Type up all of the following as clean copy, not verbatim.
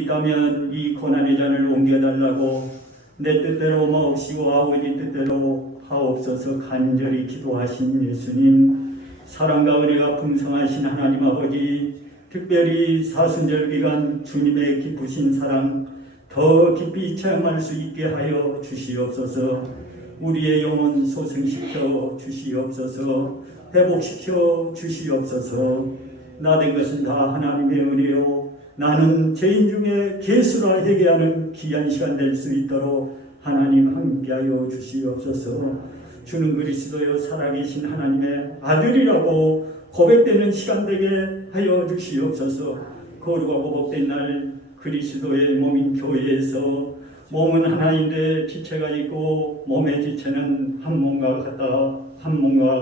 있다면 이 고난의 잔을 옮겨달라고 내 뜻대로 마옵시고 아버지 뜻대로 하옵소서 간절히 기도하신 예수님, 사랑과 은혜가 풍성하신 하나님 아버지, 특별히 사순절 기간 주님의 기쁘신 사랑 더 깊이 체험할 수 있게 하여 주시옵소서. 우리의 영혼 소생시켜 주시옵소서. 회복시켜 주시옵소서. 나 된 것은 다 하나님의 은혜요, 나는 죄인 중에 괴수라 회개하는 귀한 시간 될 수 있도록 하나님 함께하여 주시옵소서. 주는 그리스도여 살아계신 하나님의 아들이라고 고백되는 시간 되게 하여 주시옵소서. 거룩하고 복된 날 그리스도의 몸인 교회에서 몸은 하나인데 지체가 있고 몸의 지체는 한 몸과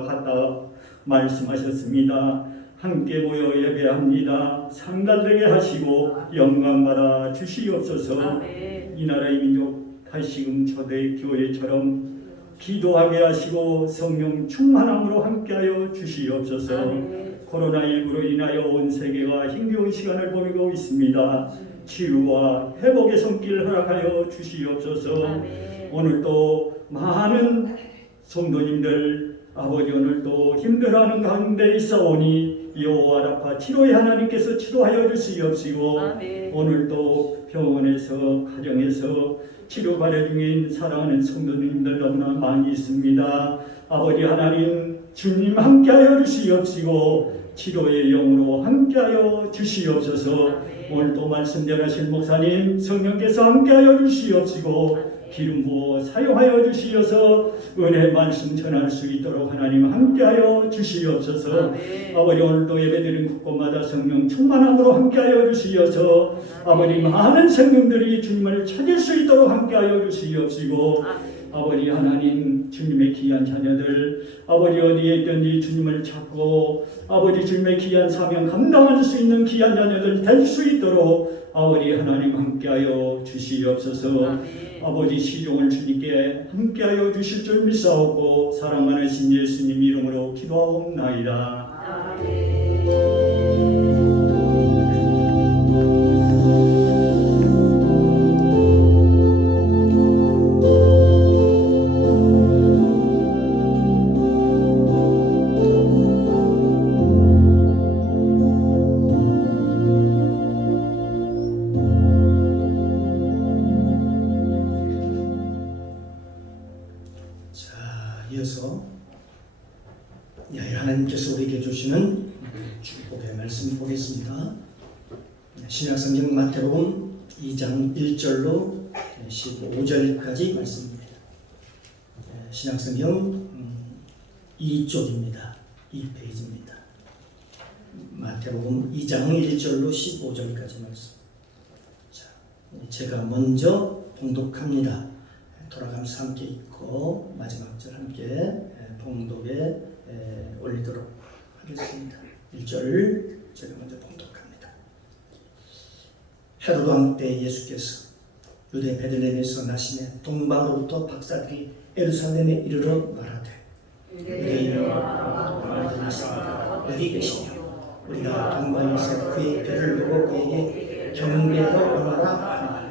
같다 말씀하셨습니다. 함께 모여 예배합니다. 상달되게 하시고 영광받아 주시옵소서. 아멘. 이 나라의 민족 다시금 초대 교회처럼 기도하게 하시고 성령 충만함으로 함께하여 주시옵소서. 아멘. 코로나19로 인하여 온 세계가 힘겨운 시간을 보내고 있습니다. 치유와 회복의 손길 허락하여 주시옵소서. 아멘. 오늘도 많은 성도님들 아버지 오늘도 힘들어하는 가운데 있사오니 여호와 라파 치료의 하나님께서 치료하여 주시옵시고, 아멘. 오늘도 병원에서 가정에서 치료 발해 중인 사랑하는 성도님들 너무나 많이 있습니다. 아버지 하나님 주님 함께하여 주시옵시고 치료의 영으로 함께하여 주시옵소서. 아멘. 오늘도 말씀 전하실 목사님 성령께서 함께하여 주시옵시고 기름 부어 사용하여 주시어서 은혜 말씀 전할 수 있도록 하나님 함께하여 주시옵소서. 아멘. 아버지 오늘도 예배드린 곳곳마다 성령 충만함으로 함께하여 주시어서 아버지 많은 생명들이 주님을 찾을 수 있도록 함께하여 주시옵시고, 아버지 하나님 주님의 귀한 자녀들 아버지 어디에 있든지 주님을 찾고 아버지 주님의 귀한 사명 감당할 수 있는 귀한 자녀들 될 수 있도록 아버지 하나님 함께하여 주시옵소서. 아멘. 아버지 시종을 주님께 함께하여 주실 줄 믿사옵고 사랑 많으신 예수님 이름으로 기도하옵나이다. 아멘. 이어서 하나님께서 우리에게 주시는 축복의 말씀 보겠습니다. 신약성경 마태복음 2장 1절로 15절까지 말씀입니다. 신약성경 2쪽입니다. 2페이지입니다. 마태복음 2장 1절로 15절까지 말씀. 자, 제가 먼저 봉독합니다. 돌아가면서 함께 읽고 마지막 절 함께 봉독에 올리도록 하겠습니다. 1절 제가 먼저 봉독합니다. 헤로드 왕 때 예수께서 유대 베들레헴에서 나시매 동방으로부터 박사들이 예루살렘에 이르러 말하되 유대인으로 말하셨습니다. 어디 계시냐? 우리가 동방에서 그의 배를 보고 그에게 경배하러 오너라 하니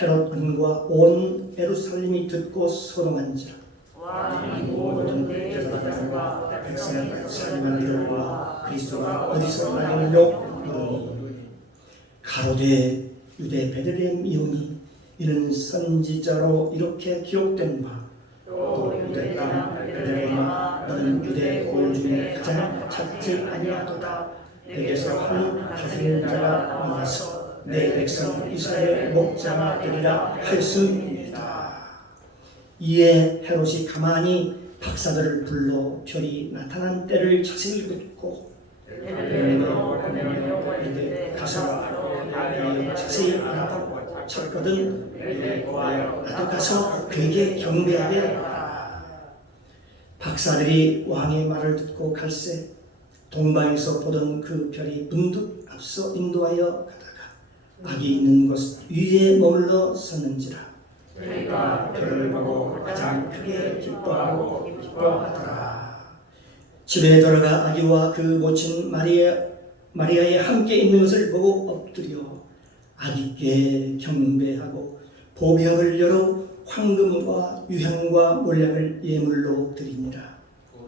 헤롯 왕과 온 예루살렘이 듣고 소동한지라. 모든 제사장과 백성은 살만들을 보아 그리스도가 어디서 나겠느냐 물으니 가로되 유대 베들레헴이오니 이는 선지자로 이렇게 기록된 바 또 유대 땅 베들레헴아 너는 유대 올 중에 가장 작지 아니하도다. 내게서 한 다스리는 자가 나와서 내 백성 이스라엘 목자가 되리라 할 수 있다. 이에 헤롯이 가만히 박사들을 불러 별이 나타난 때를 자세히 묻고 베들레헴에 가서 자세히 알아보고 쳤거든. 나도 가서 그에게 경배하게 하라. 박사들이 왕의 말을 듣고 갈새 동방에서 보던 그 별이 문득 앞서 인도하여 가다가 악이 있는 곳 위에 머물러 섰는지라. 저희가 별을 보고 가장 크게 기뻐하더라. 집에 들어가 아기와 그 모친 마리아에 함께 있는 것을 보고 엎드려 아기께 경배하고 보병을 열어 황금과 유향과 몰약을 예물로 드립니다.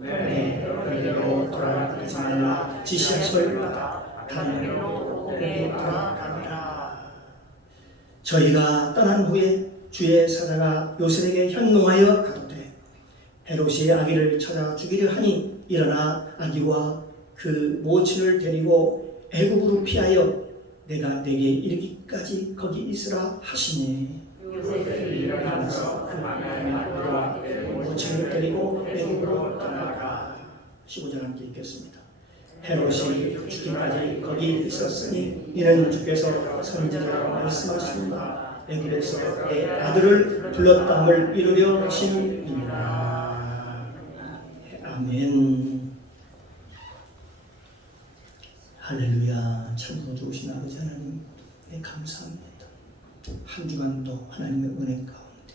네, 너희로 돌아가지 말라 지시하심을 받아 다른 길로 오게 돌아가니라. 저희가 떠난 후에 주의 사자가 요셉에게 현몽하여 가로되 헤롯이 아기를 찾아 죽이려 하니 일어나 아기와 그 모친을 데리고 애굽으로 피하여 내가 내게 이르기까지 거기 있으라 하시니 요셉이 일어나서 그 아내와 모친을 데리고 애굽으로 떠나가. 15절 함께 읽겠습니다. 헤롯이 죽기까지 거기 있었으니 이는 주께서 선지자로 말씀하신다. 애굽에서 내 아들을 불렀다함을 이루려 하심이니라. 아멘. 할렐루야. 참으로 좋으신 아버지 하나님, 네, 감사합니다. 한 주간도 하나님의 은혜 가운데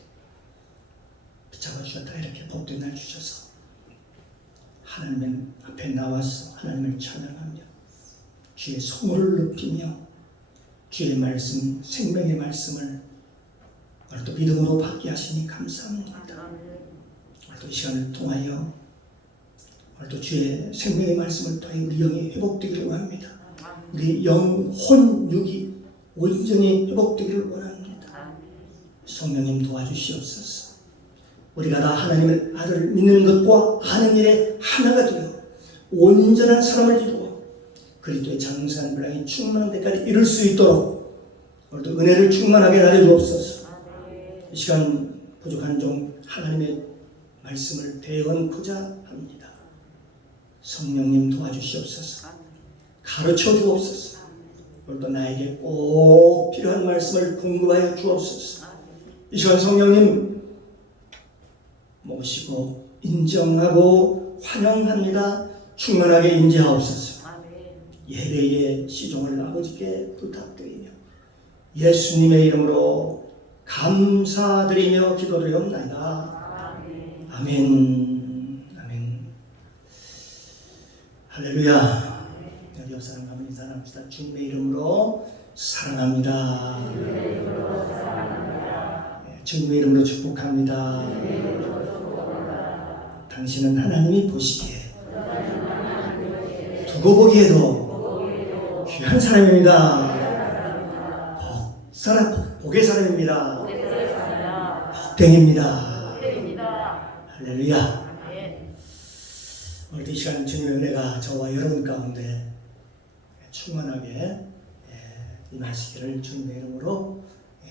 붙잡아 주셨다 이렇게 복된 날 주셔서 하나님 앞에 나와서 하나님을 찬양하며 주의 소문을 높이며 주의 말씀, 생명의 말씀을 오늘도 믿음으로 받게 하시니 감사합니다. 오늘도 이 시간을 통하여 오늘도 주의 생명의 말씀을 통해 우리 영이 회복되기를 원합니다. 우리 영혼, 육이 온전히 회복되기를 원합니다. 성령님 도와주시옵소서. 우리가 다 하나님을 아들을 믿는 것과 아는 일에 하나가 되어 온전한 사람을 이루어 그리스도의 장사한 분량이 충만한 데까지 이룰 수 있도록 오늘도 은혜를 충만하게 하여 주옵소서. 이 시간 부족한 종 하나님의 말씀을 대언고자 합니다. 성령님 도와주시옵소서. 가르쳐 주옵소서. 오늘도 나에게 꼭 필요한 말씀을 공급하여 주옵소서. 이 시간 성령님 모시고 인정하고 환영합니다. 충만하게 인지하옵소서. 예배의 시종을 아버지께 부탁드리며 예수님의 이름으로 감사드리며 기도드리옵나이다. 아멘. 아멘. 할렐루야. 여기 옆 사람 가면 인사합시다. 주님의 이름으로 사랑합니다. 주님의 이름으로 축복합니다. 당신은 하나님이 보시기에 두고 보기에도 귀한 사람입니다. 복의 사람입니다. 복댕입니다. 할렐루야. 오늘도 이 시간 주님의 은혜가 저와 여러분 가운데 충만하게 임하시기를 주님의 이름으로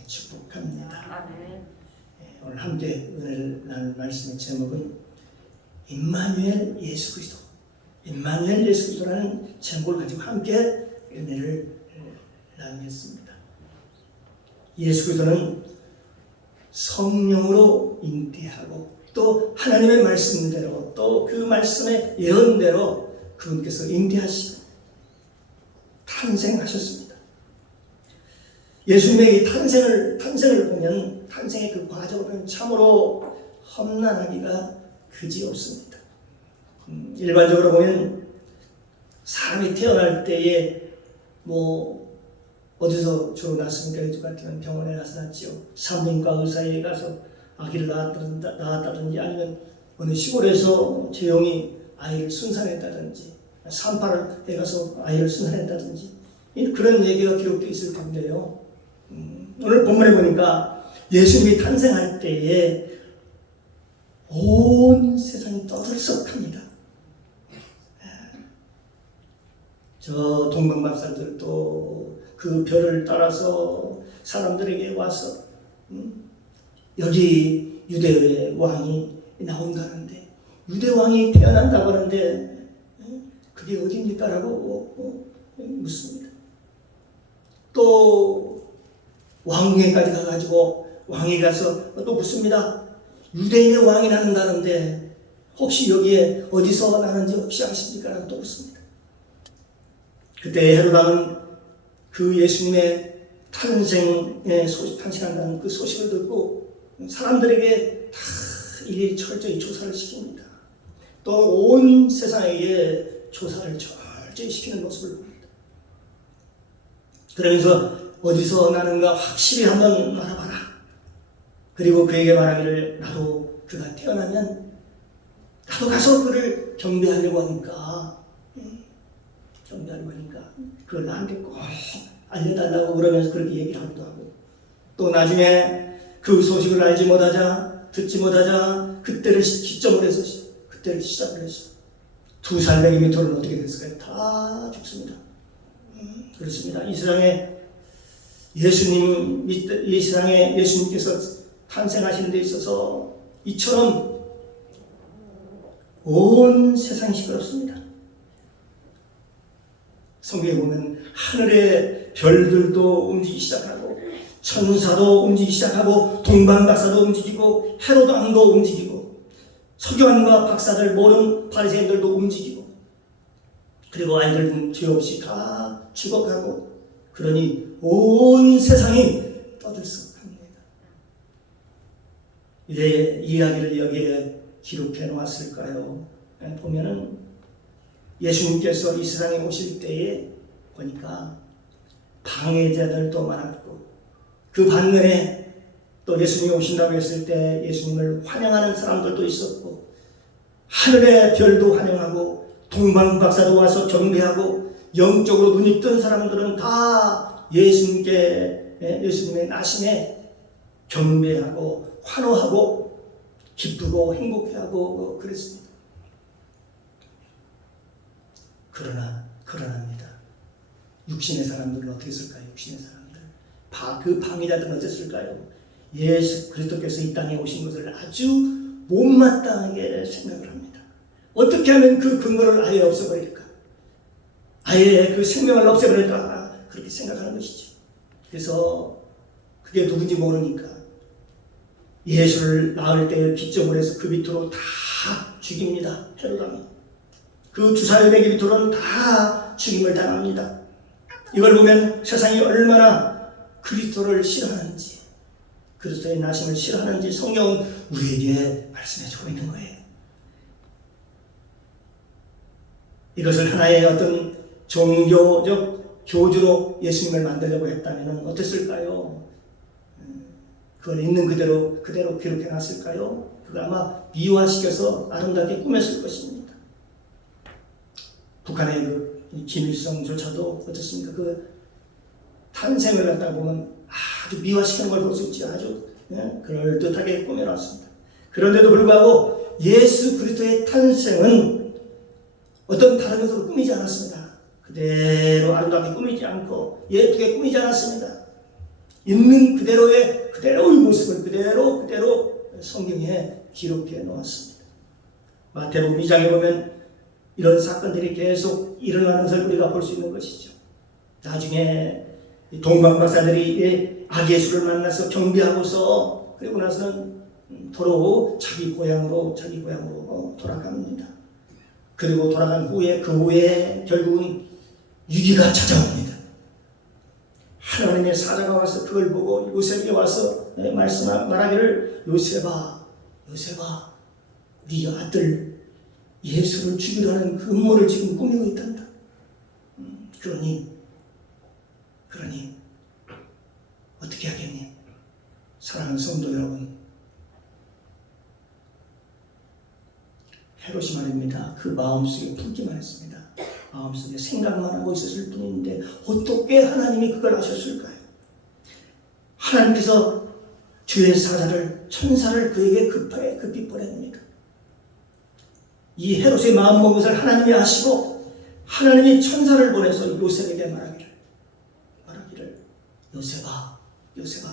축복합니다. 오늘 함께 은혜를 나눌 말씀의 제목은 임마누엘 예수 그리스도, 임마누엘 예수 그리스도라는 제목을 가지고 함께 은혜를 나누겠습니다. 예수 그리스도는 성령으로 잉태하고 또 하나님의 말씀대로 또 그 말씀의 예언대로 그분께서 잉태하시고 탄생하셨습니다. 예수님의 이 탄생을 보면 탄생의 그 과정을 보면 참으로 험난하기가 그지없습니다. 일반적으로 보면 사람이 태어날 때에 어디서 주로 낳습니까? 요즘 같으면 병원에 가서 낳지요. 산부인과 의사에 가서 아기를 낳았다든지 아니면 어느 시골에서 조용히 아이를 순산했다든지 산파를 가서 아이를 순산했다든지 그런 얘기가 기록되어 있을 텐데요. 오늘 본문에 보니까 예수님이 탄생할 때에 온 세상이 떠들썩합니다. 저 동방박사들도 그 별을 따라서 사람들에게 와서 여기 유대의 왕이 나온다는데 유대 왕이 태어난다고 하는데 그게 어디입니까? 라고 묻습니다. 또 왕궁에까지 가가지고 왕이 가서 또 묻습니다. 유대인의 왕이 나는다는데 혹시 여기에 어디서 나는지 혹시 아십니까? 라고 또 묻습니다. 그때 헤롯 왕은 그 예수님의 탄생한다는 그 소식을 듣고 사람들에게 다 일일이 철저히 조사를 시킵니다. 또 온 세상에게 조사를 철저히 시키는 모습을 봅니다. 그러면서 어디서 나는가 확실히 한번 말해봐라. 그리고 그에게 말하기를 나도 그가 태어나면 나도 가서 그를 경배하려고 하니까 그걸 나한테 꼭 알려달라고 그러면서 그렇게 얘기를 하기도 하고 또 나중에 그 소식을 알지 못하자 듣지 못하자 그때를 기점으로 해서 그때를 시작을 해서 두 살배기 밑으로는 어떻게 됐을까요? 다 죽습니다. 그렇습니다. 이 세상에 예수님께서 탄생하시는 데 있어서 이처럼 온 세상이 시끄럽습니다. 성경에 보면 하늘의 별들도 움직이기 시작하고 천사도 움직이기 시작하고 동방박사도 움직이고 헤로드 왕도 움직이고 서기관과 박사들 모든 바리새인들도 움직이고 그리고 아이들은 죄 없이 다 죽어가고 그러니 온 세상이 떠들썩합니다. 왜 이야기를 여기에 기록해 놓았을까요? 보면은 예수님께서 이 세상에 오실 때에 보니까 방해자들도 많았고 그 반면에 또 예수님이 오신다고 했을 때 예수님을 환영하는 사람들도 있었고 하늘의 별도 환영하고 동방박사도 와서 경배하고 영적으로 눈이 뜬 사람들은 다 예수님의 나심에 경배하고 환호하고 기쁘고 행복해하고 그랬습니다. 그러나입니다. 육신의 사람들은 어떻게 했을까요? 육신의 사람들. 그 방해자들은 어땠을까요? 예수 그리스도께서 이 땅에 오신 것을 아주 못마땅하게 생각을 합니다. 어떻게 하면 그 근거를 아예 없애버릴까? 아예 그 생명을 없애버릴까? 그렇게 생각하는 것이죠. 그래서 그게 누군지 모르니까 예수를 낳을 때의 기점으로 해서 그 밑으로 다 죽입니다. 헤로당이. 그 두 살배기 밑으로는 다 죽임을 당합니다. 이걸 보면 세상이 얼마나 그리스도를 싫어하는지 그리스도의 나심을 싫어하는지 성경은 우리에게 말씀해주고 있는 거예요. 이것을 하나의 어떤 종교적 교주로 예수님을 만들려고 했다면 어땠을까요? 그걸 있는 그대로 기록해놨을까요? 그걸 아마 미화시켜서 아름답게 꾸몄을 것입니다. 북한의 그 김일성조차도 어떻습니까? 그 탄생을 갖다 보면 아주 미화시키는 걸 볼 수 있지. 아주 그럴듯하게 꾸며놨습니다. 그런데도 불구하고 예수 그리스도의 탄생은 어떤 다른 것으로 꾸미지 않았습니다. 그대로 아름답게 꾸미지 않고 예쁘게 꾸미지 않았습니다. 있는 그대로의 모습을 그대로 성경에 기록해 놓았습니다. 마태복음 2장에 보면 이런 사건들이 계속 일어나는 것을 우리가 볼 수 있는 것이죠. 나중에 동방박사들이 아기 예수를 만나서 경배하고서 그리고 나서는 도로 자기 고향으로 돌아갑니다. 그리고 돌아간 후에 그 후에 결국은 위기가 찾아옵니다. 하나님의 사자가 와서 그걸 보고 요셉이 와서 말하기를 요셉아 네 아들 예수를 죽이려 하는 그 음모를 지금 꾸미고 있단다. 그러니 어떻게 하겠니? 사랑하는 성도 여러분, 헤롯이 말입니다. 그 마음속에 품기만 했습니다. 마음속에 생각만 하고 있었을 뿐인데 어떻게 하나님이 그걸 아셨을까요? 하나님께서 주의 사자를 천사를 그에게 급히 보냅니다. 이 헤롯의 마음 먹은 것을 하나님이 아시고 하나님이 천사를 보내서 요셉에게 말하기를 요셉아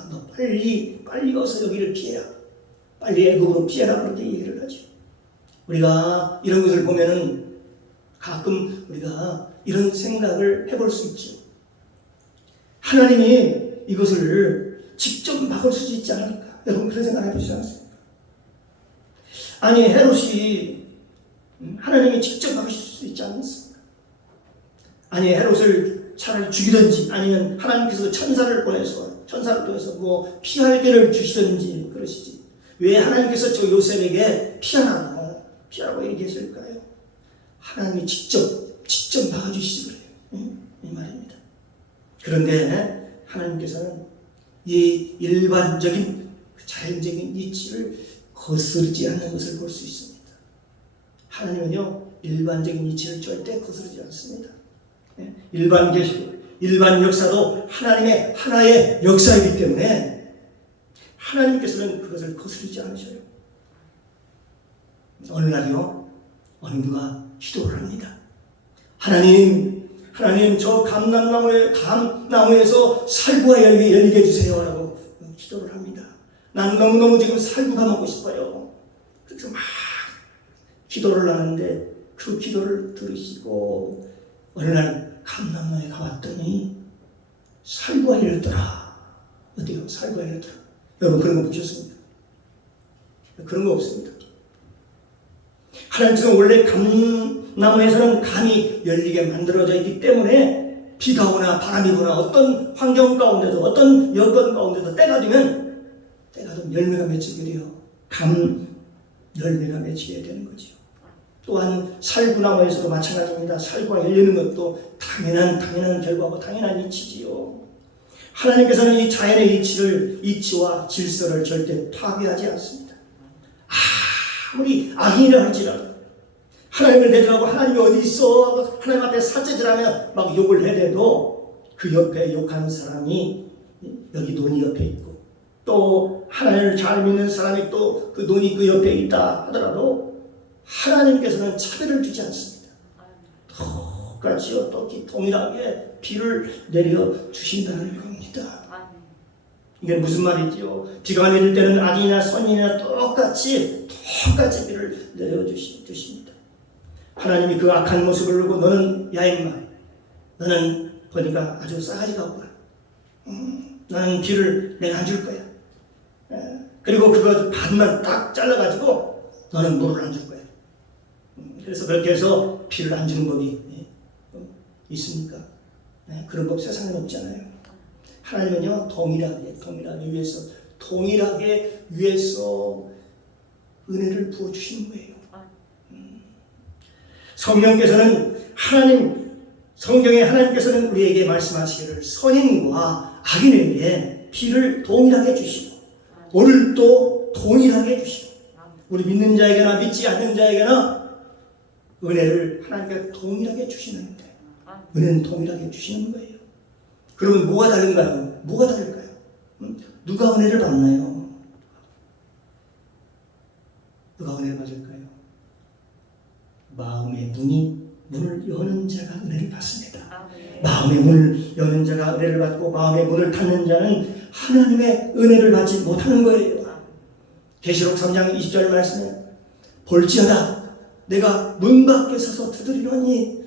너 빨리 가서 여기를 피해라. 빨리 애굽으로 피해라. 그렇게 얘기를 하죠. 우리가 이런 것을 보면은 가끔 우리가 이런 생각을 해볼 수 있죠. 하나님이 이것을 직접 막을 수 있지 않을까? 여러분 그런 생각 해보시지 않습니까? 아니 헤롯이 하나님이 직접 막으실 수 있지 않습니까? 아니 헤롯을 차라리 죽이든지 아니면 하나님께서 천사를 통해서 뭐 피할 길을 주시든지 그러시지. 왜 하나님께서 저 요셉에게 피하라고 얘기했을까요? 하나님이 직접 막아주시지 그래요. 이 말입니다. 그런데 하나님께서는 이 일반적인 자연적인 이치를 거스르지 않는 것을 볼 수 있습니다. 하나님은요 일반적인 이치를 절대 거스르지 않습니다. 일반 계시도, 일반 역사도 하나님의 하나의 역사이기 때문에 하나님께서는 그것을 거스르지 않으셔요. 어느 날이요 어느 누가 기도를 합니다. 하나님 저 감남나무에서 살구가 열리게 해주세요 라고 기도를 합니다. 나는 너무너무 지금 살구가 먹고 싶어요. 그래서 막 기도를 하는데 그 기도를 들으시고 어느 날 감남나무에 가봤더니 살구가 열렸더라. 어디요? 살구가 열렸더라. 여러분 그런 거 보셨습니까? 그런 거 없습니다. 하나님께서는 원래 감나무에서는 감이 열리게 만들어져 있기 때문에 비가 오나 바람이 부나 어떤 환경 가운데서 어떤 여건 가운데서 때가 되면 열매가 맺히게 돼요. 감 열매가 맺히게 되는 거죠. 또한 살구나무에서도 마찬가지입니다. 살구가 열리는 것도 당연한 결과고 당연한 이치지요. 하나님께서는 이 자연의 이치와 질서를 절대 파괴하지 않습니다. 아무리 악인이라 할지라도 하나님을 대적하고 하나님이 어디 있어 하고 하나님 앞에 사죄질하며 막 욕을 해대도 그 옆에 욕하는 사람이 여기 논이 옆에 있고 또 하나님을 잘 믿는 사람이 또 그 논이 그 옆에 있다 하더라도 하나님께서는 차별을 두지 않습니다. 똑같이요 동일하게 비를 내려 주신다는 겁니다. 이게 무슨 말이지요? 비가 내릴 때는 악인이나 선인이나 똑같이 비를 내려주십니다. 하나님이 그 악한 모습을 보고 너는 야 임마 너는 보니까 아주 싸가지가 없구나. 너는 비를 내가 안 줄 거야. 그리고 그거 반만 딱 잘라가지고 너는 물을 안 줄 거야. 그래서 그렇게 해서 비를 안 주는 법이 있습니까? 그런 법 세상에 없잖아요. 하나님은요 동일하게 위해서 은혜를 부어주시는 거예요. 성경에 하나님께서는 우리에게 말씀하시기를 선인과 악인에게 비를 동일하게 주시고 오늘도 동일하게 주시고 우리 믿는 자에게나 믿지 않는 자에게나 은혜를 하나님께 동일하게 주시는데 은혜는 동일하게 주시는 거예요. 그러면 뭐가 다른가요? 누가 은혜를 받나요? 누가 은혜를 받을까요? 마음의 문을 여는 자가 은혜를 받습니다. 마음의 문을 여는 자가 은혜를 받고 마음의 문을 닫는 자는 하나님의 은혜를 받지 못하는 거예요. 계시록 3장 20절 말씀에 볼지어다 내가 문 밖에 서서 두드리노니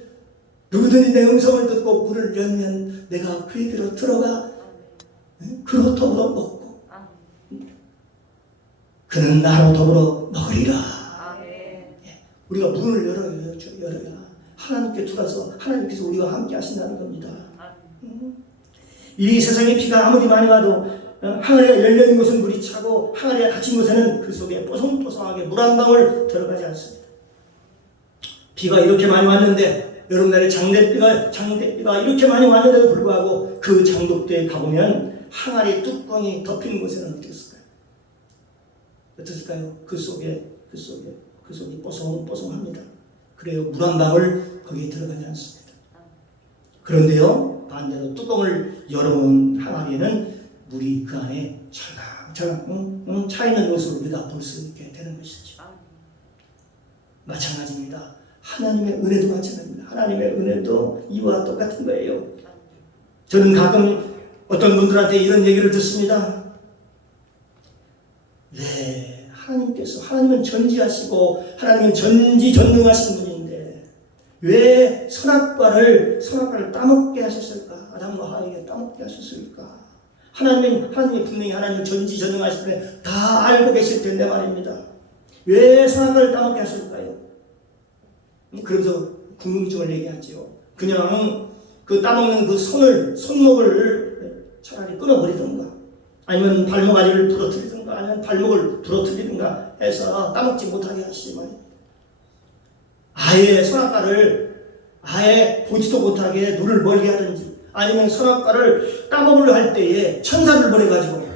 누구든지 내 음성을 듣고 문을 열면 내가 그에게로 들어가 그로 더불어 먹고 그는 나로 더불어 먹으리라. 우리가 문을 열어야 하나님께 들어서 하나님께서 우리와 함께 하신다는 겁니다. 이 세상에 비가 아무리 많이 와도 항아리가 열려있는 곳은 물이 차고 항아리가 닫힌 곳에는 그 속에 뽀송뽀송하게 물 한 방울 들어가지 않습니다. 비가 이렇게 많이 왔는데 여름날에 장대비가 이렇게 많이 왔는데도 불구하고 그 장독대에 가보면 항아리 뚜껑이 덮인 곳에는 어땠을까요? 그 속이 뽀송뽀송합니다. 그래요. 물 한 방울 거기에 들어가지 않습니다. 그런데요 반대로 뚜껑을 열어놓은 항아리에는 물이 그 안에 찰랑찰랑 차 있는 것을 우리가 볼 수 있게 되는 것이죠. 마찬가지입니다. 하나님의 은혜도 마찬가지입니다. 하나님의 은혜도 이와 똑같은 거예요. 저는 가끔 어떤 분들한테 이런 얘기를 듣습니다. 네, 하나님은 전지하시고 하나님은 전지전능하신 분인데 왜 선악과를 따먹게 하셨을까? 아담과 하와에게 따먹게 하셨을까? 하나님이 분명히 하나님 전지전능하신 분에 다 알고 계실 텐데 말입니다. 왜 선악과를 따먹게 하실까요? 그래서 궁금증을 얘기하죠. 그냥 그 따먹는 그 손목을 차라리 끊어버리든가 아니면 발목아리를 부러뜨리든가 아니면 발목을 부러뜨리든가 해서 따먹지 못하게 하시지 말입니다. 아예 선악과를 아예 보지도 못하게 눈을 멀게 하든지 아니면 선악과를 따먹으려 할 때에 천사를 보내가지고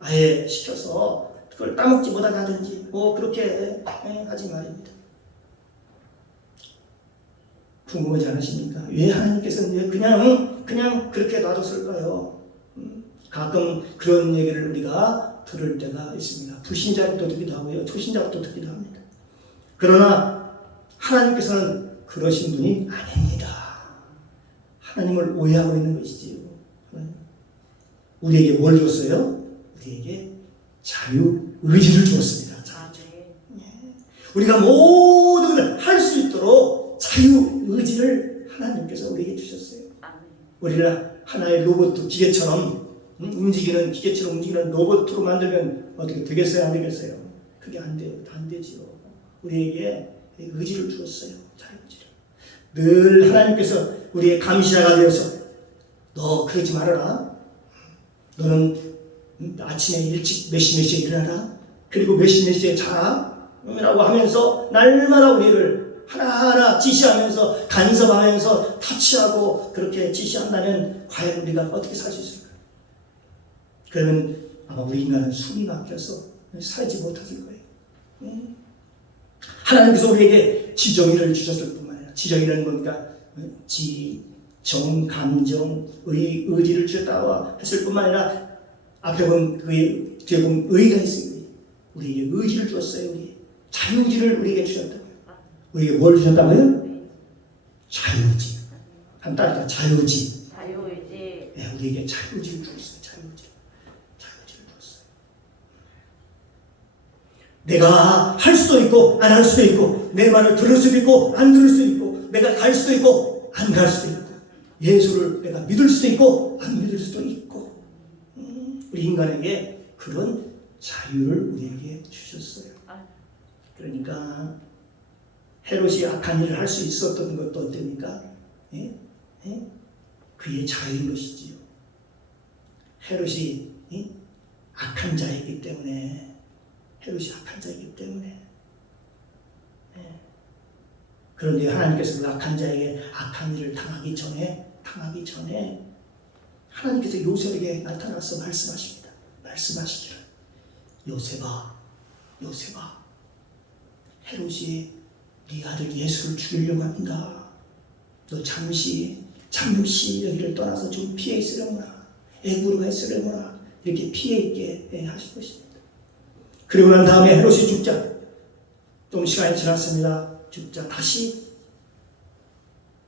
아예 시켜서 그걸 따먹지 못하게 하든지 뭐 그렇게 하지 말입니다. 궁금하지 않으십니까? 왜 하나님께서는 왜 그냥 그렇게 놔뒀을까요? 가끔 그런 얘기를 우리가 들을 때가 있습니다. 불신자로부터 듣기도 하고요, 초신자로부터 듣기도 합니다. 그러나 하나님께서는 그러신 분이 아닙니다. 하나님을 오해하고 있는 것이지요. 우리에게 뭘 줬어요? 우리에게 자유의지를 주었습니다. 우리가 모든 것을 할 수 있도록 자유의지를 하나님께서 우리에게 주셨어요. 우리를 하나의 로봇 기계처럼 움직이는 로봇으로 만들면 어떻게 되겠어요? 안 되겠어요? 그게 안 돼요. 안 되지요. 우리에게 의지를 주었어요. 자유의지를. 늘 하나님께서 우리의 감시자가 되어서 너 그러지 말아라. 너는 아침에 일찍 몇 시에 일어나라. 그리고 몇 시에 자라. 라고 하면서 날마다 우리를 하나하나 지시하면서 간섭하면서 터치하고 그렇게 지시한다면 과연 우리가 어떻게 살 수 있을까요? 그러면 아마 우리 인간은 숨이 막혀서 살지 못했을 거예요. 하나님께서 우리에게 지정의를 주셨을 뿐만 아니라 지정의는 뭔가 지, 정, 감정, 의지를 주셨다고 했을 뿐만 아니라 앞에 보면 뒤에 보면 의가 있어요. 우리에게 의지를 주었어요. 자유의지를 우리에게 주셨다고요. 우리에게 뭘 주셨다고요? 자유의지. 한 따르다 자유의지. 네, 우리에게 자유의지를 주었어요. 자유의지를 주었어요. 내가 할 수도 있고 안 할 수도 있고 내 말을 들을 수도 있고 안 들을 수도 있고 내가 갈 수도 있고 안 갈 수도 있고 예수를 내가 믿을 수도 있고 안 믿을 수도 있고 우리 인간에게 그런 자유를 우리에게 주셨어요. 그러니까 헤롯이 악한 일을 할 수 있었던 것도 어땠습니까? 그의 자유인 것이지요. 헤롯이 악한 자이기 때문에 그런데 하나님께서 그 악한 자에게 악한 일을 당하기 전에 하나님께서 요셉에게 나타나서 말씀하시기를 요셉아 헤롯이 네 아들 예수를 죽이려고 한다. 너 잠시 여기를 떠나서 좀 피해 있으려구나. 애굽으로 있으려구나. 이렇게 피해 있게 하실 것입니다. 그리고 난 다음에 헤롯이 죽자 좀 시간이 지났습니다. 죽자 다시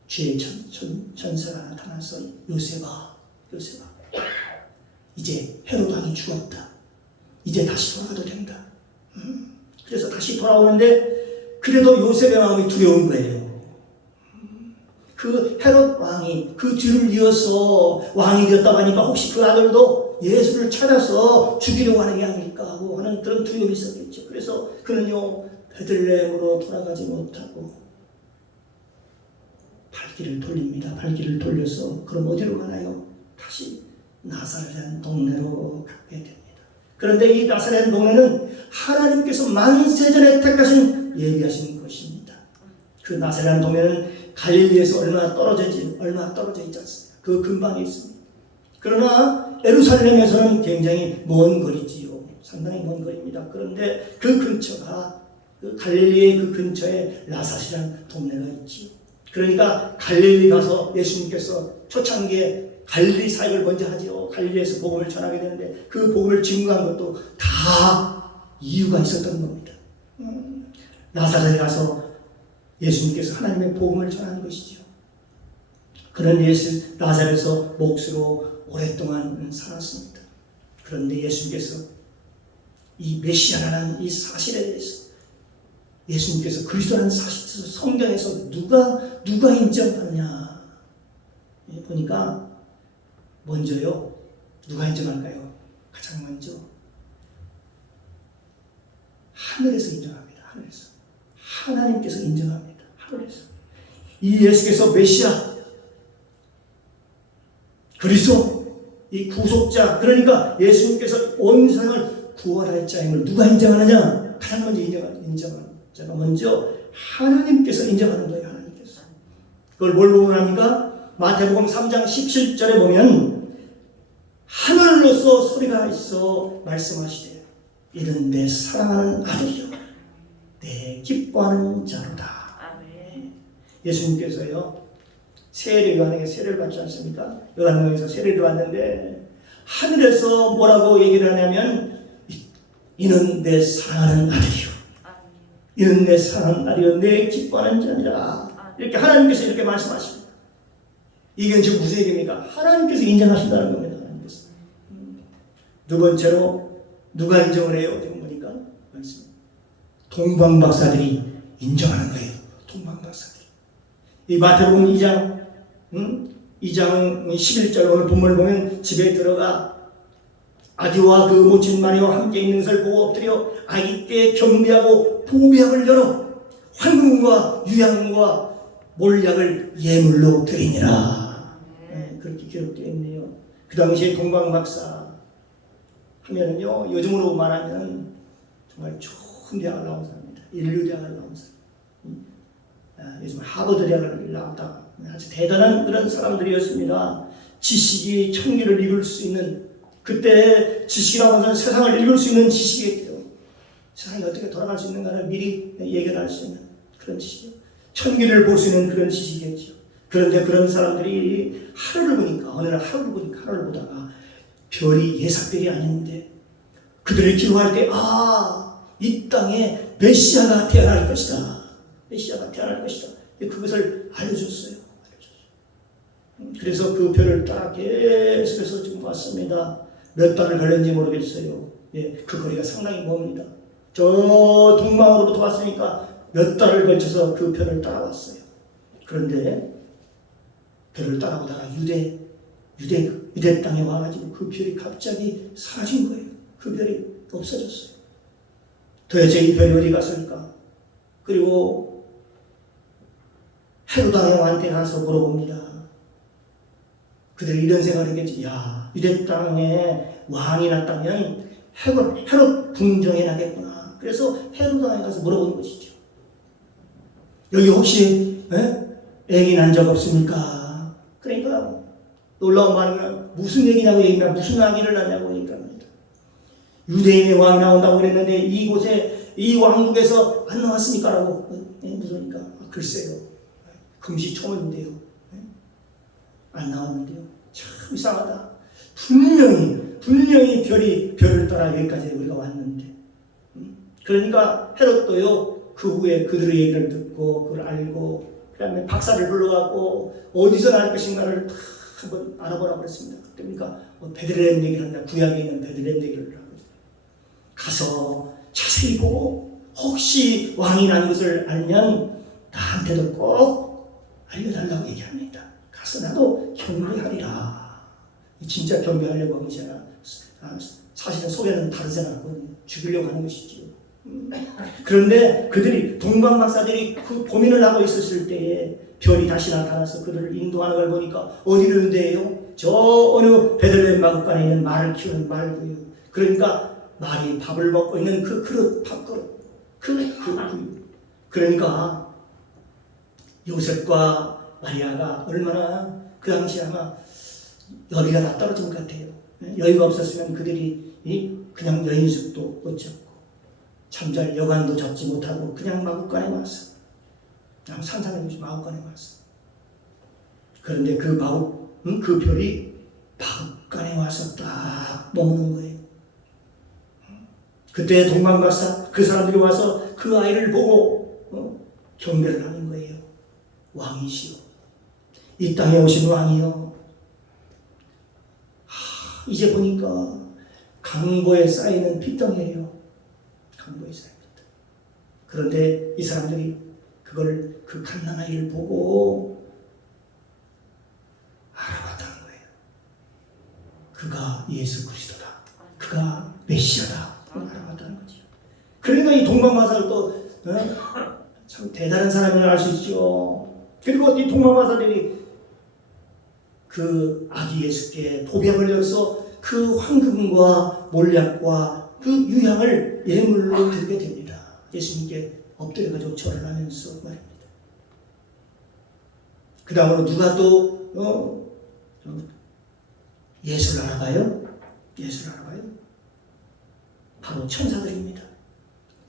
주의 천사가 나타나서 요셉아 이제 헤롯 왕이 죽었다. 이제 다시 돌아가도 된다. 그래서 다시 돌아오는데 그래도 요셉의 마음이 두려운 거예요. 그 헤롯 왕이 그 뒤를 이어서 왕이 되었다고 하니까 혹시 그 아들도 예수를 찾아서 죽이려고 하는 게 아닐까 하고 하는 그런 두려움이 있었겠죠. 그래서 그는요 베들레헴으로 돌아가지 못하고 발길을 돌립니다. 발길을 돌려서 그럼 어디로 가나요? 다시 나사렛 동네로 가게 됩니다. 그런데 이 나사렛 동네는 하나님께서 만세전에 택하신 예비하신 것입니다. 그 나사렛 동네는 갈릴리에서 얼마 떨어져 있지 않습니까? 그 근방에 있습니다. 그러나 예루살렘에서는 굉장히 먼 거리지요. 상당히 먼 거리입니다. 그런데 그 근처가 그 갈릴리의 그 근처에 라삿이라는 동네가 있지요. 그러니까 갈릴리 가서 예수님께서 초창기에 갈릴리 사역을 먼저 하지요. 갈릴리에서 복음을 전하게 되는데 그 복음을 증거한 것도 다 이유가 있었던 겁니다. 나사렛에 가서 예수님께서 하나님의 복음을 전하는 것이죠. 그런 나사렛에서 목수로 오랫동안 살았습니다. 그런데 예수님께서 이 메시아라는 이 사실에 대해서 예수님께서 그리스도라는 사실에서 성경에서 누가 인정하느냐 보니까 먼저요 누가 인정할까요? 가장 먼저 하늘에서 인정합니다. 하나님께서 인정합니다. 하늘에서 이 예수께서 메시아 그리스도 이 구속자 그러니까 예수님께서 온 세상을 구원할 자임을 누가 인정하느냐? 가장 먼저 인정하는 자가 먼저 하나님께서 인정하는 거예요. 하나님께서 그걸 뭘 보고 합니까? 마태복음 3장 17절에 보면 하늘로서 소리가 있어 말씀하시되 이는 내 사랑하는 아들이요 내 기뻐하는 자로다. 아멘. 예수님께서요 세례 요한에게 세례를 받지 않습니까? 요한강에서 세례를 받는데 하늘에서 뭐라고 얘기를 하냐면 이는 내 사랑하는 아들이요 아멘. 이는 내 사랑하는 아들이요 내 기뻐하는 자니라. 이렇게 하나님께서 이렇게 말씀하십니다. 이게 지금 무슨 얘기입니까? 하나님께서 인정하신다는 겁니다. 하나님께서. 두 번째로 누가 인정을 해요? 지금 보니까 말씀. 동방 박사들이 인정하는 거예요. 동방 박사들이. 이 마태복음 2장 2장 11절 오늘 본문을 보면 집에 들어가 아기와 그 모친 마리아와 함께 있는 것을 보고 엎드려 아기께 경배하고 보배약을 열어 황금과 유향과 몰약을 예물로 드리니라. 그렇게 기록되어 있네요. 그 당시에 동방박사 하면은요 요즘으로 말하면 정말 좋은 대학을 나온 사람입니다. 인류대학을 나온 사람. 요즘 하버드 대학을 나왔다. 아주 대단한 그런 사람들이었습니다. 지식이 천기를 읽을 수 있는 그때 지식이라고 하는 세상을 읽을 수 있는 지식이었죠. 세상이 어떻게 돌아갈 수 있는가를 미리 예견할 수 있는 그런 지식이요. 천기를 볼 수 있는 그런 지식이었죠. 그런데 그런 사람들이 하늘을 보니까 어느 날 하늘을 보다가 별이 예삭별이 아닌데 그들이 기도할 때 이 땅에 메시아가 태어날 것이다. 메시아가 태어날 것이다. 그것을 알려줬어요. 그래서 그 별을 따라 계속해서 지금 왔습니다. 몇 달을 걸렸는지 모르겠어요. 그 거리가 상당히 멉니다. 저 동방으로부터 왔으니까 몇 달을 걸쳐서 그 별을 따라왔어요. 그런데 별을 따라오다가 유대 땅에 와가지고 그 별이 갑자기 사라진 거예요. 그 별이 없어졌어요. 도대체 이 별이 어디 갔을까? 그리고 헤로다 왕한테 가서 물어봅니다. 그들이 이런 생각을 했겠지. 야, 유대 땅에 왕이 났다면 헤롯 궁정에 나겠구나. 그래서 헤로다 왕에 가서 물어보는 것이죠. 여기 혹시 애기 난 적 없습니까? 그러니까 놀라운 말은 무슨 얘기냐고 얘기합니다. 무슨 아기를 낳냐고 얘기합니다. 유대인의 왕이 나온다고 그랬는데 이곳에 이 왕국에서 안 나왔습니까? 라고 물으니까 글쎄요. 금시초문인데요. 안 나왔는데요. 참 이상하다. 분명히 별을 따라 여기까지 우리가 왔는데. 그러니까 헤롯도요. 그 후에 그들의 얘기를 듣고 그걸 알고 그 다음에 박사를 불러갖고 어디서 날 것인가를 다 한번 알아보라고 그랬습니다. 그러니까 베들레헴 얘기를 한다. 구약에 있는 베들레헴 얘기를 하고 가서 자세히 보고 혹시 왕이 난 것을 알면 나한테도 꼭 알려달라고 얘기합니다. 가서 나도 경배하리라. 진짜 경배하려고 한 것이 아니라 사실은 속에는 다른 생각하고 죽이려고 하는 것이지요. 그런데 그들이 동방박사들이 그 고민을 하고 있었을 때에 별이 다시 나타나서 그들을 인도하는 걸 보니까 어디로 인도해요? 저 어느 베들레헴 마구간에 있는 말을 키우는 말고요. 그러니까 말이 밥을 먹고 있는 그 그릇, 밥그릇. 그러니까 요셉과 마리아가 얼마나 그 당시에 아마 여비가 다 떨어진 것 같아요. 여유가 없었으면 그들이 그냥 여인숙도 못 잡고 잠잘 여관도 잡지 못하고 그냥 마구간에 왔어. 산산에 마구간에 왔어. 그런데 그 별이 마구간에 와서 딱 머무는 거예요. 그때 동방박사 그 사람들이 와서 그 아이를 보고 경배를 하는 거예요. 왕이시여, 이 땅에 오신 왕이여. 이제 보니까 강보에 쌓이는 핏덩이에요. 강보에 쌓인 핏덩이. 그런데 이 사람들이 그 갓난아이를 보고 알아봤다는 거예요. 그가 예수 그리스도다. 그가 메시아다. 알아봤다는 거죠. 그러니까 이 동방박사들도 참 대단한 사람을 알 수 있죠. 그리고 이 동방박사들이 그 아기 예수께 보배약을 열어서 그 황금과 몰약과 그 유향을 예물로 드리게 됩니다. 예수님께 엎드려가지고 절을 하면서 말입니다. 그 다음으로 누가 또 예수를 알아봐요? 예수를 알아봐요? 바로 천사들입니다.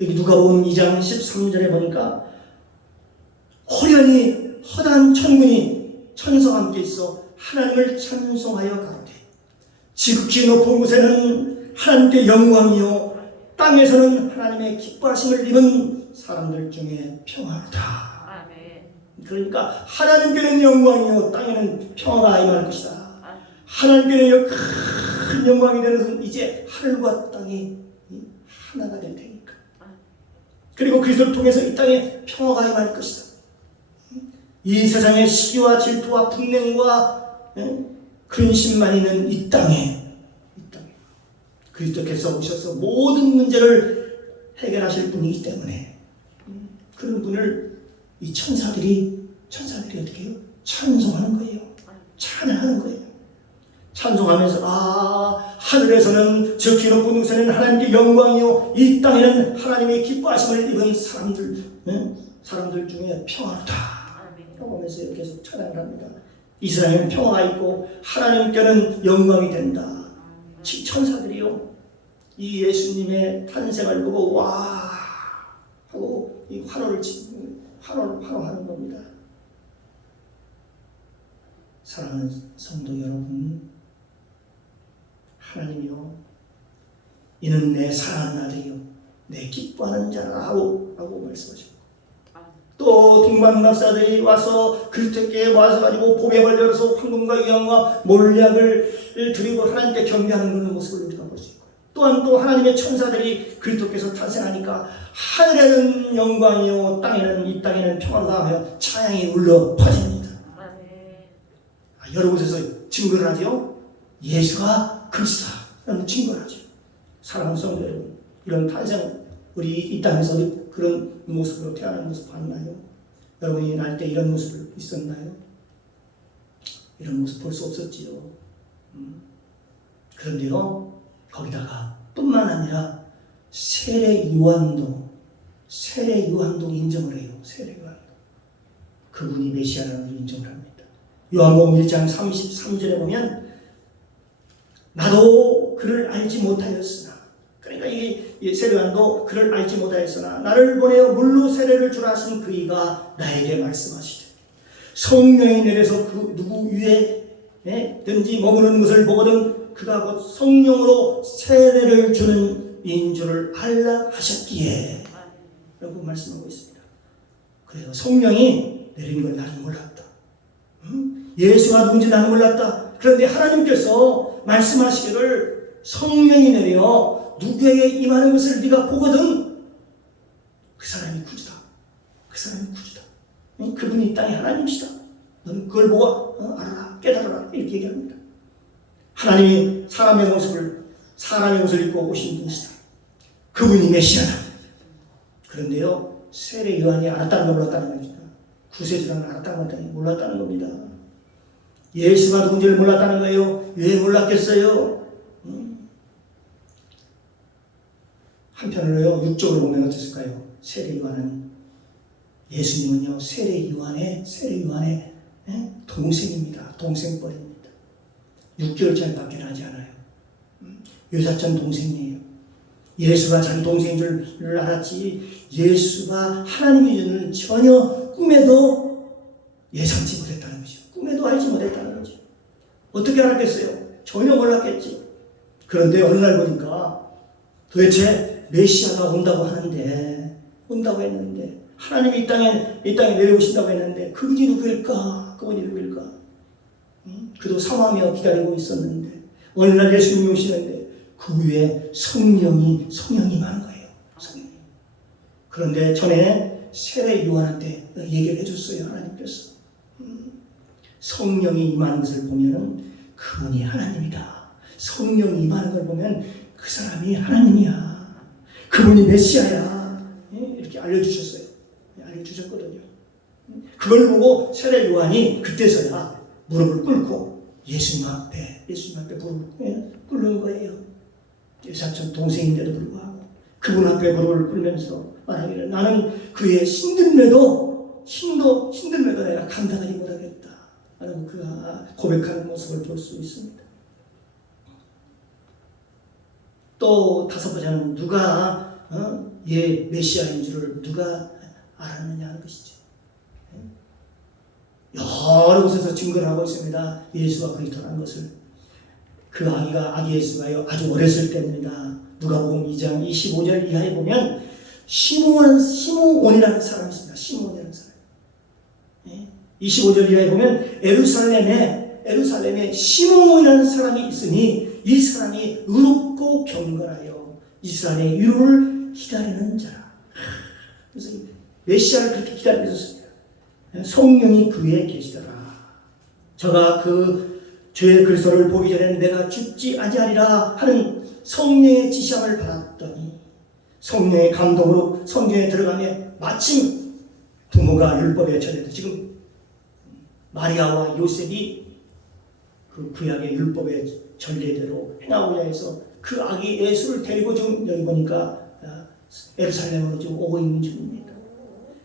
여기 누가복음 2장 13절에 보니까 호련히 허다한 천군이 천사와 함께 있어 하나님을 찬송하여 가로되 지극히 높은 곳에는 하나님께 영광이요 땅에서는 하나님의 기뻐하심을 입은 사람들 중에 평화로다. 그러니까 하나님께는 영광이요 땅에는 평화가 임할 것이다. 하나님께는 큰 영광이 되는 이제 하늘과 땅이 하나가 될 테니까. 그리고 그리스도를 통해서 이 땅에 평화가 임할 것이다. 이 세상의 시기와 질투와 분냉과 근심만 있는 이 땅에 그리스도께서 오셔서 모든 문제를 해결하실 분이기 때문에 그런 분을 이 천사들이 어떻게 해요? 찬송하는 거예요. 찬양하는 거예요. 찬송하면서 하늘에서는 즉히 높은 곳에는 하나님께 영광이요 이 땅에는 하나님의 기뻐하심을 입은 사람들 중에 평화로다. 평화하면서 계속 찬양을 합니다. 이스라엘은 평화가 있고 하나님께는 영광이 된다. 천사들이요 이 예수님의 탄생을 보고 와 하고 이 환호하는 겁니다. 사랑하는 성도 여러분, 하나님이요 이는 내 사랑하는 아들이요 내 기뻐하는 자라 하고 말씀하셨고, 또 등반 박사들이 와서 그리스도께 와서 가지고 보배를 열어서 황금과 유황과 몰약을 드리고 하나님께 경배하는 그런 모습을 우리가 볼 수 있고, 또한 또 하나님의 천사들이 그리스도께서 탄생하니까 하늘에는 영광이요 이 땅에는 평화가 하며 찬양이 울려 퍼집니다. 여러 곳에서 증거를 하죠. 예수가 그리스도라는 증거를 하죠. 사랑하는 성도 여러분, 이런 탄생 우리 이 땅에서 그런 모습으로 태어난 모습 봤나요? 여러분이 날 때 이런 모습을 있었나요? 이런 모습 볼 수 없었지요. 그런데요 거기다가 뿐만 아니라 세례 요한도 인정을 해요. 세례 요한도 그분이 메시아라는 걸 인정을 합니다. 요한복음 1장 33절에 보면 나도 그를 알지 못하였으나, 그러니까 이 세례 요한도 그를 알지 못하였으나 나를 보내어 물로 세례를 주라 하신 그이가 나에게 말씀하시되 성령이 내려서 그 누구 위에 든지 머무는 것을 보거든 그가 곧 성령으로 세례를 주는 인 줄을 알라 하셨기에 라고 말씀하고 있습니다. 그래요. 성령이 내린 걸 나는 몰랐다. 예수가 누군지 나는 몰랐다. 그런데 하나님께서 말씀하시기를 성령이 내려 누구에게 임하는 것을 네가 보거든 그 사람이 구주다. 그 사람이 구주다. 그분이 이 땅의 하나님이시다. 너는 그걸 보고 알아라, 깨달아라 이렇게 얘기합니다. 하나님이 사람의 옷을 입고 오신 분이시다. 그분이 메시아다. 그런데요 세례 요한이 알았다는 걸 몰랐다는 겁니다. 구세주라는 알았다는 걸 몰랐다는 겁니다. 예수가 누군지를 몰랐다는 거예요. 왜 몰랐겠어요? 한편으로요 육적으로 보면 어땠을까요? 세례 요한은 예수님은요 세례 요한의 동생입니다. 동생뻘입니다. 6개월짜리밖에 나지 않아요. 유사촌 동생이에요. 예수가 자기 동생인 줄 알았지 예수가 하나님의 줄은 전혀 꿈에도 예상치 못했다는 거죠. 꿈에도 알지 못했다는 거죠. 어떻게 알았겠어요? 전혀 몰랐겠지. 그런데 어느 날 보니까 도대체 메시아가 온다고 했는데 하나님이 이 땅에 내려오신다고 했는데 그분이 누구일까? 그도 상황하며 기다리고 있었는데 어느 날 예수님이 오시는데 그 위에 성령이 임하는 거예요. 성령이. 그런데 전에 세례 요한한테 얘기를 해줬어요. 하나님께서 성령이 임하는 것을 보면은 그분이 하나님이다. 성령이 임하는 걸 보면 그 사람이 하나님이야. 그분이 메시아야. 이렇게 알려주셨어요. 알려주셨거든요. 그걸 보고 세례 요한이 그때서야 무릎을 꿇고 예수님 앞에 무릎을 꿇는 거예요. 유사촌 동생인데도 불구하고 그분 앞에 무릎을 꿇으면서 말하기를 나는 그의 힘들매도 내가 감당하지 못하겠다. 하는 그 고백하는 모습을 볼 수 있습니다. 또 다섯 번째는 누가 예 메시아인 줄을 누가 알았느냐 하는 것이죠. 여러 곳에서 증거를 하고 있습니다. 예수가 그리스도라는 것을. 그 아기 예수가요 아주 어렸을 때입니다. 누가복음 2장 25절 이하에 보면 시므온이라는 사람이 있습니다. 시므온이라는 사람. 25절 이하에 보면 에루살렘에 시므온이라는 사람이 있으니 이 사람이 의롭고 경건하여 이스라엘의 위로를 기다리는 자라. 그래서 메시아를 그렇게 기다리고 있었습니다. 성령이 그에 계시더라. 저가 그 주의 그리스도를 보기 전에는 내가 죽지 아니하리라 하는 성령의 지시함을 받았더니 성령의 감동으로 성경에 들어가며 마침 부모가 율법에 전해도 지금 마리아와 요셉이 그 구약의 율법의 전례대로 행하고자 해서 그 아기 예수를 데리고 지금 여기 보니까 예루살렘으로 지금 오고 있는 중입니다.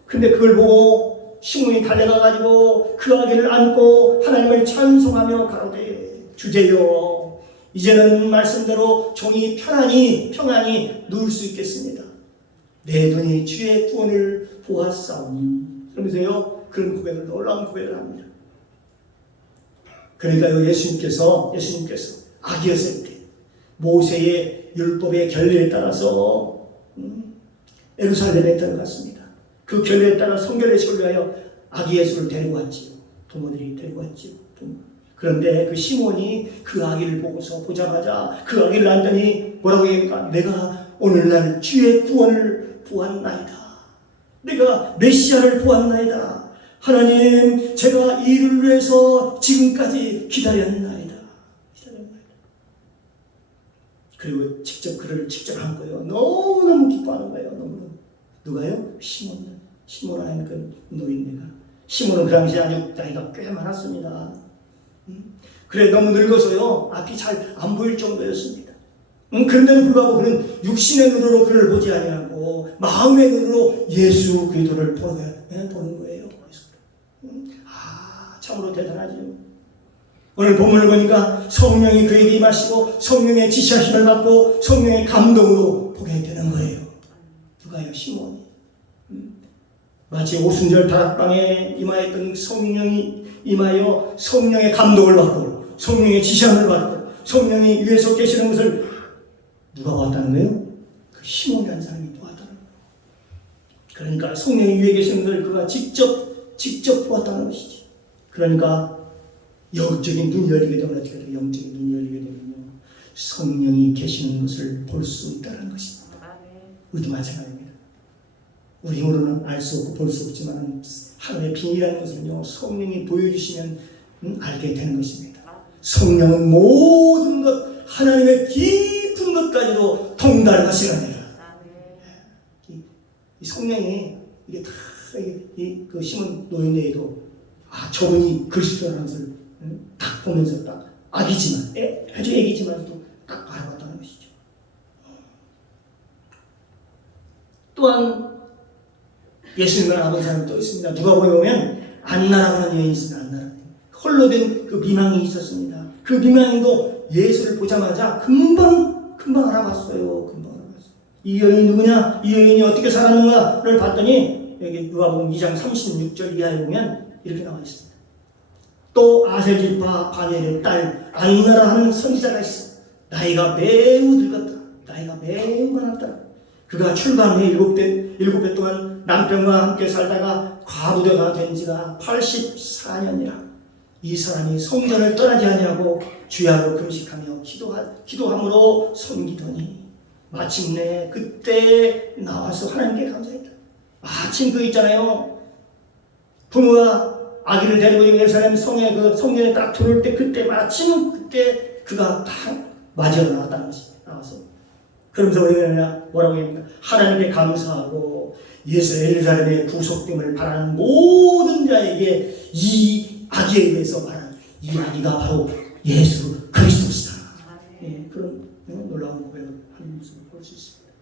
근데 그걸 보고 시몬이 달려가가지고 그 아기를 안고 하나님을 찬송하며 가로되 주제여 이제는 말씀대로 종이 평안히 누울 수 있겠습니다. 내 눈이 주의 구원을 보았사오니. 그러면서요 그런 고백을 놀라운 고백을 합니다. 그러니까요 예수님께서 아기였을 때 모세의 율법의 결례에 따라서 예루살렘에 들어갔습니다. 그 결례에 따라 성결례식을 위하여 아기 예수를 데리고 왔지요. 부모들이 데리고 왔지요. 그런데 그 시몬이 그 아기를 보자마자 그 아기를 안더니 뭐라고 얘기합니까? 내가 오늘날 주의 구원을 보았나이다. 내가 메시아를 보았나이다. 하나님 제가 이 일을 위해서 지금까지 기다렸나이다. 그리고 그를 직접 한 거예요. 너무너무 기뻐하는 거예요. 너무너무. 누가요? 시몬 하는 그 노인네가. 시몬은 그 당시에 아주 나이가 꽤 많았습니다. 그래 너무 늙어서요 앞이 잘 안 보일 정도였습니다. 그런데도 불구하고 그는 육신의 눈으로 그를 보지 아니하고 마음의 눈으로 예수 그리스도를 보는 거예요. 참으로 대단하죠. 오늘 본문을 보니까 성령이 그에게 임하시고 성령의 지시하심을 받고 성령의 감동으로 보게 되는 거예요. 누가요? 시몬이. 마치 오순절 다락방에 임하였던 성령이 임하여 성령의 감동을 받고 성령의 지시함을 받고 성령이 위에서 계시는 것을 누가 보았다는 거예요? 그 시몬이라는 사람이 보았다는 거예요. 그러니까 성령이 위에 계시는 것을 그가 직접 보았다는 것이죠. 그러니까 영적인 눈이 열리게 되면 어떻게 돼요? 영적인 눈이 열리게 되면요 성령이 계시는 것을 볼 수 있다는 것입니다. 우리도 마찬가지입니다. 우리 힘으로는 알 수 없고 볼 수 없지만 하나님의 비밀이라는 것은요 성령이 보여주시면 알게 되는 것입니다. 성령은 모든 것 하나님의 깊은 것까지도 통달하시느니라. 이 성령이 이게 다 그 시몬 노인네에도 저분이 그리스도라는 것을 딱 보면서 딱 아기지만 아주 애기지만도 딱 알아봤다는 것이죠. 또한 예수님을 알아본 사람이 또 있습니다. 누가 보면 안나라고 하는 여인이 있습니다. 안나라. 홀로 된 그 미망이 있었습니다. 그 미망인도 예수를 보자마자 금방 알아봤어요. 이 여인이 누구냐? 이 여인이 어떻게 살았는가를 봤더니 여기 누가복음 2장 36절 이하에 보면 이렇게 나와 있습니다. 또 아셀리파 바넬의 딸 안나라 하는 선지자가 있어. 나이가 매우 늙었다. 나이가 매우 많았다. 그가 출간 후에 7배 동안 남편과 함께 살다가 과부자가 된 지가 84년이라. 이 사람이 성전을 떠나지 아니하고 주야로 금식하며 기도함으로 섬기더니 마침내 그때 나와서 하나님께 감사했다. 마침 그 있잖아요. 부모가 아기를 데리고 예루살렘 성전에 딱 들어올 때 그때 그가 딱 맞이하러 나왔다는 것입니다. 나와서 그러면서 뭐라고 합니까? 하나님께 감사하고 예루살렘의 구속됨을 바라는 모든 자에게 이 아기에 대해서 말하는 이 아기가 바로 예수 그리스도시다. 그런 놀라운 고백을 하는 모습을 볼 수 있습니다.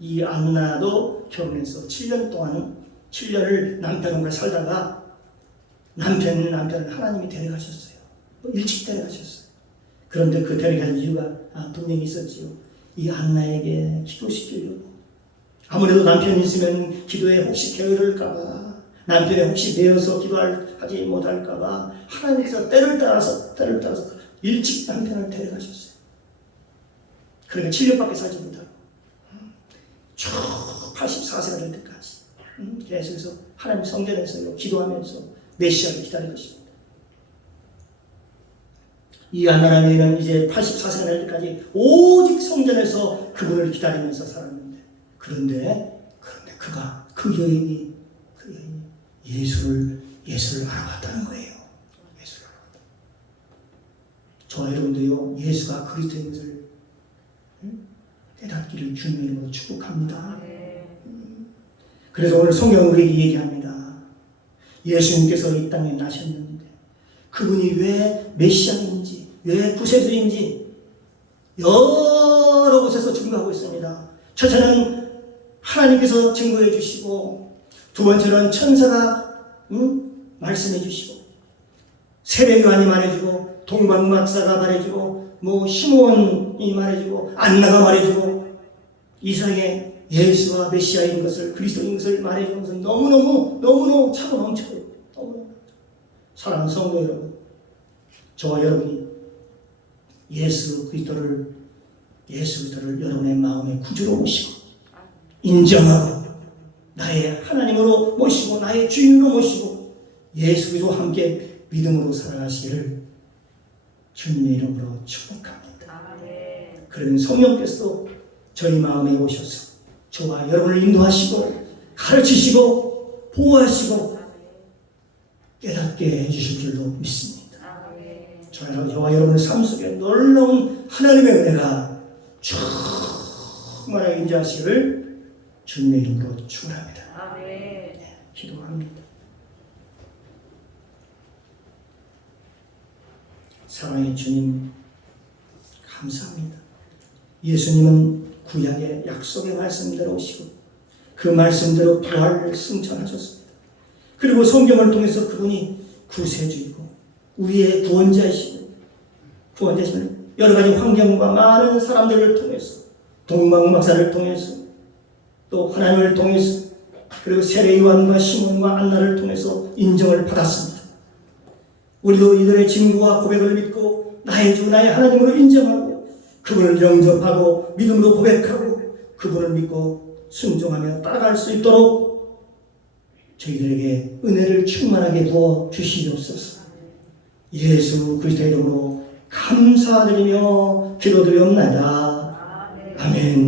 이 안나도 결혼해서 7년을 남편과 살다가 남편을 하나님이 데려가셨어요. 일찍 데려가셨어요. 그런데 그 데려간 이유가 분명히 있었지요. 이 안나에게 기도시키려고. 아무래도 남편이 있으면 기도에 혹시 게으를까봐, 남편이 혹시 매여서 기도하지 못할까봐 하나님께서 때를 따라서 일찍 남편을 데려가셨어요. 그러니까 7년밖에 살지 못하고 쭉 84세가 될 때까지 계속해서 하나님 성전에서 기도하면서 메시아를 기다린 것입니다. 이 안나라는 여인은 이제 84세가 될 때까지 오직 성전에서 그분을 기다리면서 살았는데, 그런데 그 여인이 예수를 알아봤다는 거예요. 예수를 알아봤다. 저와 여러분도요, 예수가 그리스도인 것을 깨닫기를 주님의 이름으로 축복합니다. 그래서 오늘 성경은 우리에게 얘기합니다. 예수님께서 이 땅에 나셨는데 그분이 왜 메시아인지, 왜 구세주인지 여러 곳에서 증거하고 있습니다. 첫째는 하나님께서 증거해 주시고, 두 번째는 천사가 말씀해 주시고, 세례 요한이 말해주고, 동방박사가 말해주고, 시몬이 말해주고, 안나가 말해주고, 이 세상에 예수가 메시아인 것을, 그리스도인 것을 말해주는 것은 너무너무 차고 넘쳐요. 너무너무. 사랑하는 성도 여러분, 저와 여러분이 예수 그리스도를 여러분의 마음의 구주로 모시고 인정하고 나의 하나님으로 모시고 나의 주인으로 모시고 예수 그리스도와 함께 믿음으로 살아가시기를 주님의 이름으로 축복합니다. 그러면 성령께서도 저희 마음에 오셔서 저와 여러분을 인도하시고 가르치시고 보호하시고 깨닫게 해주실 줄로 믿습니다. 저와 여러분의 삶 속에 놀라운 하나님의 은혜가 충만하게 임재하시기를 주님의 이름으로 축원합니다. 기도합니다. 사랑의 주님, 감사합니다. 예수님은 구약의 약속의 말씀대로 오시고 그 말씀대로 부활을 승천하셨습니다. 그리고 성경을 통해서 그분이 구세주이고 우리의 구원자이시고 여러 가지 환경과 많은 사람들을 통해서, 동방박사를 통해서, 또 하나님을 통해서, 그리고 세례 요한과 시몬과 안나를 통해서 인정을 받았습니다. 우리도 이들의 증거와 고백을 믿고 나의 주 나의 하나님으로 인정하고 그분을 영접하고 믿음으로 고백하고 그분을 믿고 순종하며 따라갈 수 있도록 저희들에게 은혜를 충만하게 부어 주시옵소서. 예수 그리스도의 이름으로 감사드리며 기도드리옵나이다. 아멘.